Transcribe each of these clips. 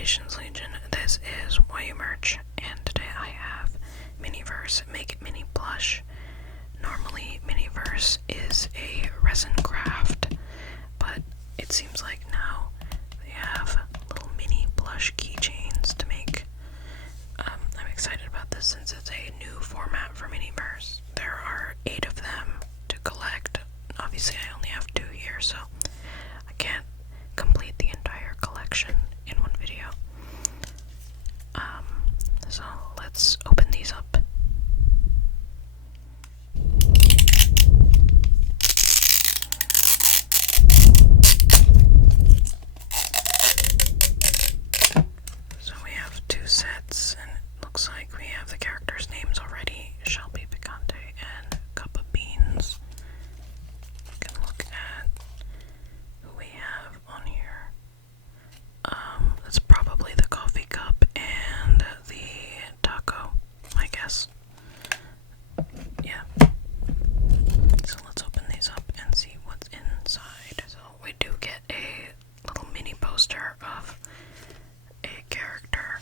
Salutations Legion, this is YU Merch, and today I have Miniverse Make It Mini Plush. Normally Miniverse is a resin craft, but it seems like now they have little mini plush keychains to make. I'm excited about this since it's a new format for Miniverse. There are 8 of them to collect. Obviously I only have 2 here, so I can't complete the entire collection in one video. So let's open these up. So we have 2 sets, and it looks like we have the characters' names already: Shelby Picante and Cuppa Beans. We can look at who we have on here. It's probably the coffee cup and the taco, I guess. Yeah. So let's open these up and see what's inside. So we do get a little mini poster of a character,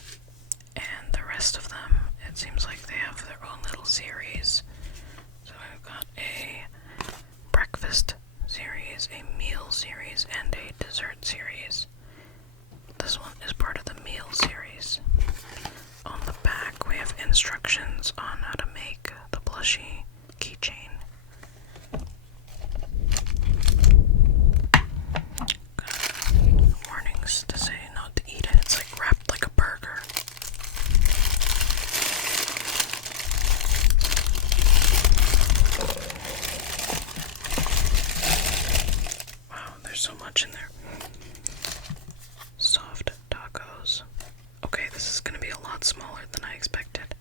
and the rest of them, it seems like they have their own little series. So I've got a breakfast series, a meal series, and a dessert series. This one is part of the meal series. On the back we have instructions on how to make the plushie keychain. Warnings to say not to eat it. It's like wrapped like a burger. Wow, there's so much in there. Soft tacos. Okay, this is gonna be a lot smaller than I expected.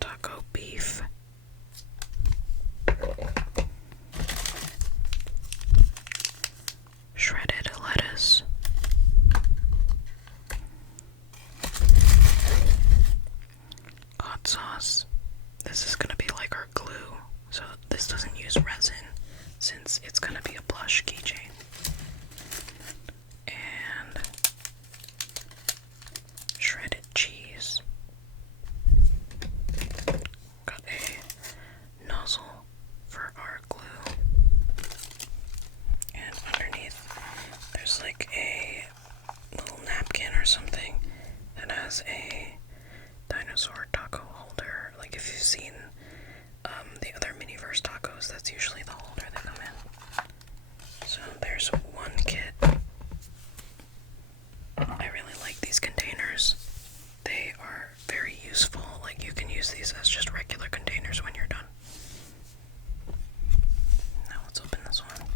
Taco beef. Shredded lettuce. Hot sauce. This is gonna be like our glue, so this doesn't use resin since it's gonna be a plush keychain. And shredded cheese. Got a nozzle for our glue. And underneath there's like a little napkin or something that has a dinosaur taco holder. Like if you've seen the other Miniverse tacos, that's usually the holder they come in. So there's one kit. I really like these containers. They are very useful. Like you can use these as just regular containers when you're done. Now let's open this one.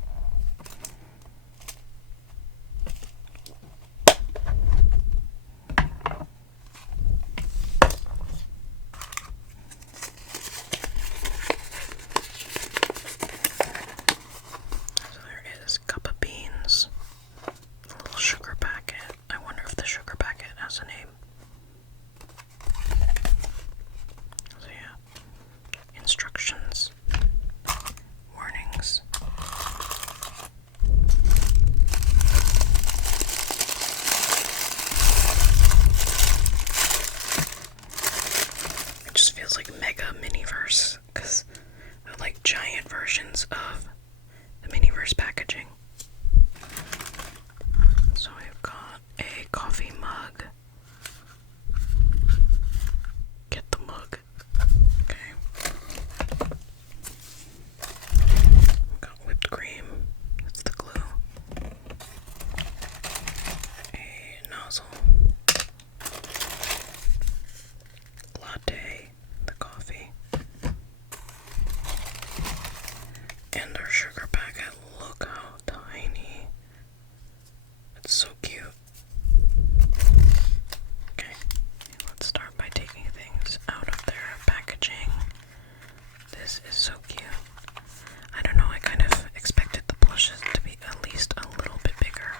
So there is Cuppa Beans, a little sugar packet. I wonder if the sugar packet has a name. So yeah, instructions, warnings. It just feels like mega Miniverse, because they're like giant versions of the Miniverse packaging. So we've got a coffee mug. Get the mug. Okay. We've got whipped cream. That's the glue. A nozzle. Latte. The coffee. And our sugar packet. Look how tiny. It's so cute. Okay, let's start by taking things out of their packaging. This is so cute. I don't know, I kind of expected the plushes to be at least a little bit bigger.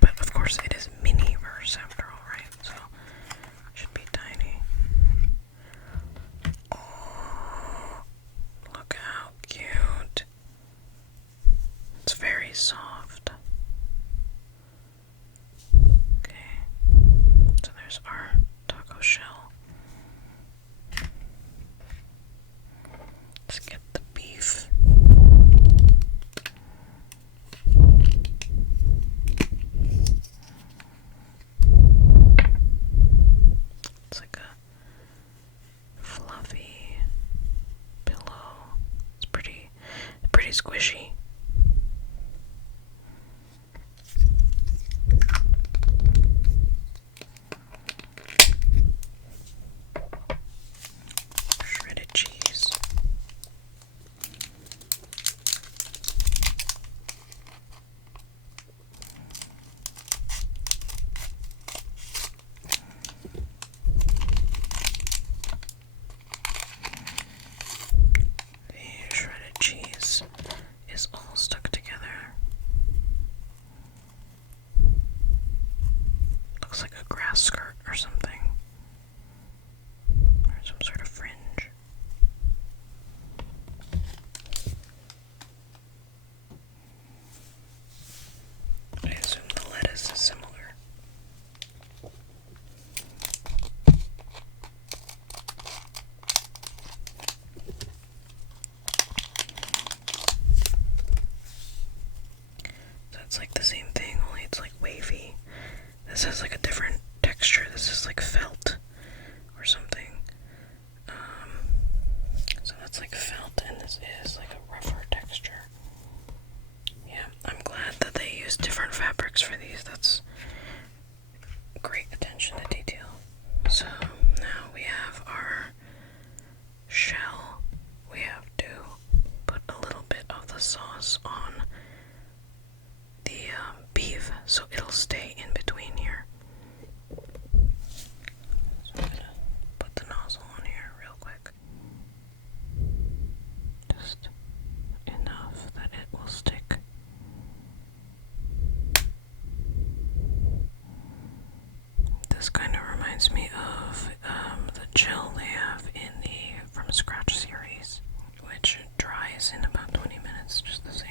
But of course it is Miniverse after all, right? So it should be tiny. Oh, look squishy. Shredded cheese. The shredded cheese is all stuck together. Looks like a grass skirt or something. Or some sort of fringe. I assume the lettuce is similar. So it's like the same thing, only it's like wavy. This has like a different texture. This is like felt or something. So that's like felt, and this is like a rougher texture. Yeah, I'm glad that they use different fabrics for these. That's great attention to detail. So now we have our shell. We have to put a little bit of the sauce on the beef so it'll stay in between here. So I'm gonna put the nozzle on here real quick. Just enough that it will stick. This kind of reminds me of the gel they have in the From Scratch series, which dries in about 20 minutes, just the same.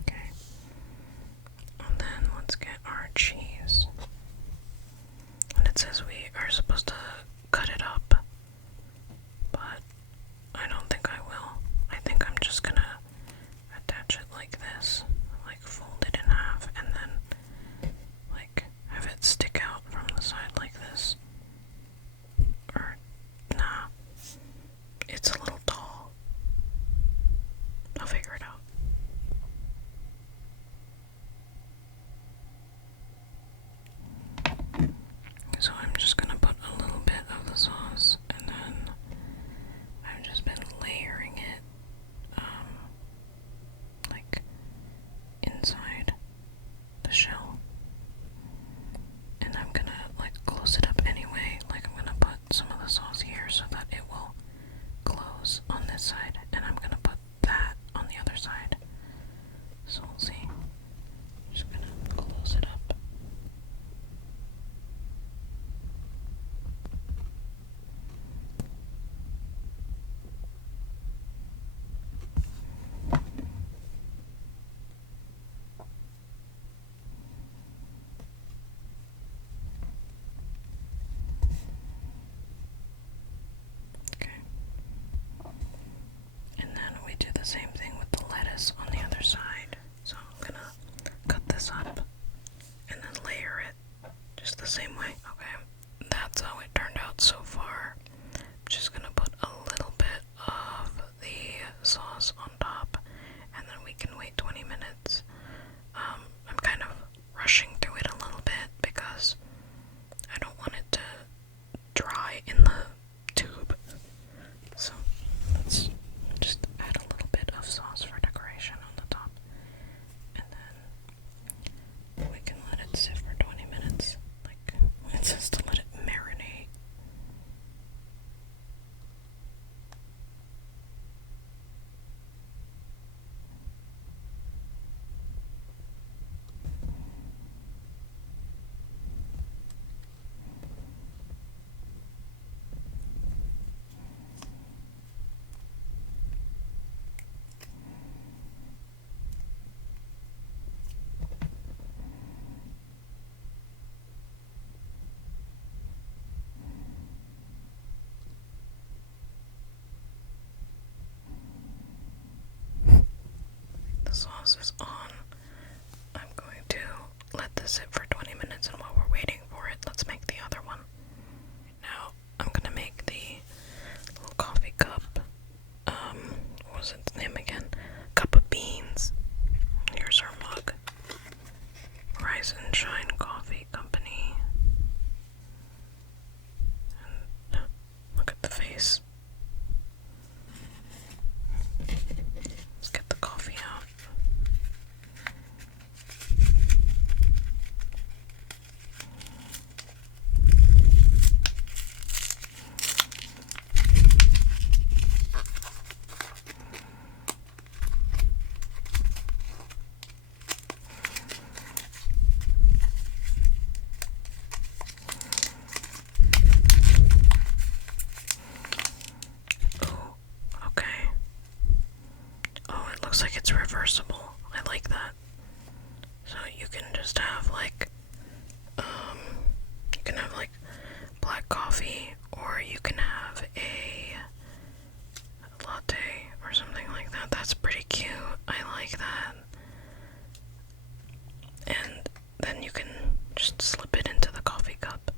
Okay. And then let's get our cheese. And it says we are supposed to cut it up, but I don't think I will. I think I'm just gonna attach it like this, like fold it in half, and then like have it stick out from the side like this. Or, nah, it's a little tall. I'll figure it out. So I'm just gonna put a little bit of the sauce, and then I've just been layering it, like inside the shell. And I'm gonna like close it up anyway. Like I'm gonna put some of the sauce here so that it will close on this side, and I'm gonna put that on the other side. So we'll see. Just gonna close it up. Okay. And then we do the same thing with the lettuce on the other side. So I'm gonna cut this up and then layer it just the same way. Okay. That's how it turned out so far. I'm just gonna put a little bit of the sauce on top, and then we can wait 20 minutes. I'm kind of rushing through it a little bit because I don't want it to dry in the tube. So let's just add a little bit of sauce for decoration on I like that. So you can just have like, you can have like black coffee, or you can have a latte or something like that. That's pretty cute. I like that. And then you can just slip it into the coffee cup.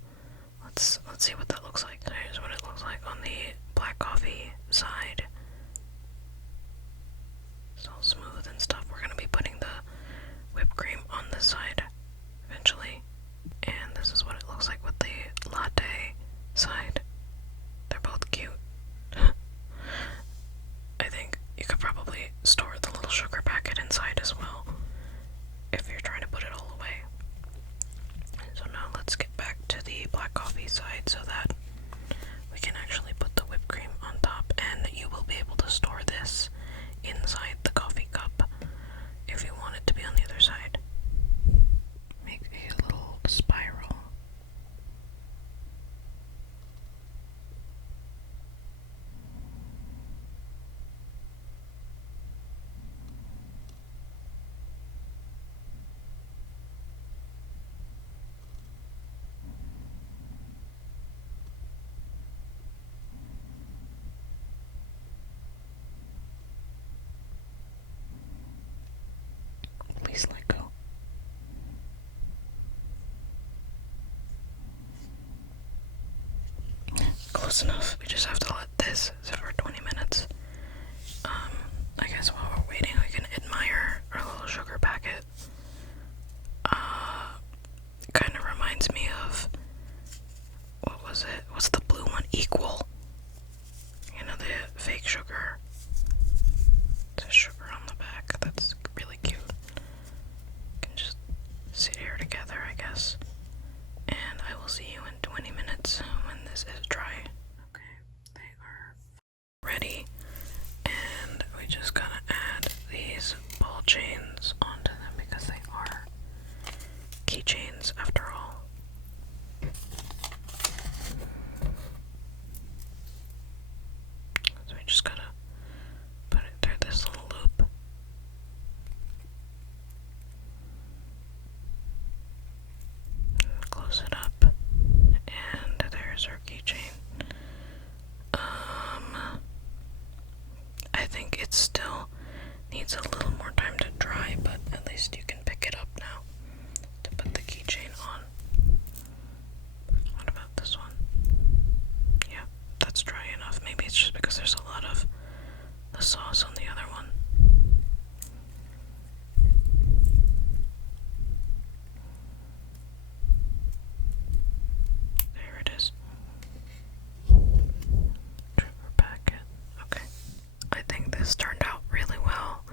Let's see what that looks like. Here's what it looks like on the black coffee side. It's all smooth and stuff. We're gonna be putting the whipped cream on this side eventually. And this is what it looks like with the latte side. They're both cute. I think you could probably store the little sugar packet inside as well if you're trying to put it all away. So now let's get back to the black coffee side so that we can actually put the whipped cream on top, and you will be able to store this inside the coffee cup if you want it to be on the other side. Make a little spiral. Please let go. Close enough. We just have to let this sit for 20 minutes. I guess while we're waiting, we can admire our little sugar packet. Kind of reminds me of, what was it? What's the blue one? Equal. You know, the fake sugar. There's sugar on the back. That's really cute. Can just sit here together, I guess. And I will see you in 20 minutes when this is dry. Okay, they are ready. And we just gotta add these ball chains onto them because they are keychains after all. So we just gotta put it through this little loop. Close it up, and there's our keychain. I think it still needs a little more time to dry, but at least you can pick it up now to put the keychain on. What about this one? Yeah, that's dry enough. Maybe it's just because there's a lot of the sauce on the other one. There it is. Trigger packet. Okay. I think this turned out really well.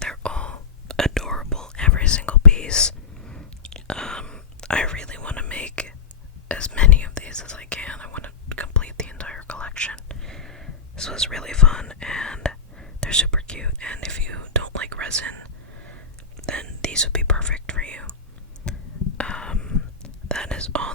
They're all adorable, every single piece. I really want to make as many of these as I can. I want to complete the entire collection. This was really fun, and they're super cute, and if you don't like resin, then these would be perfect for you. That is all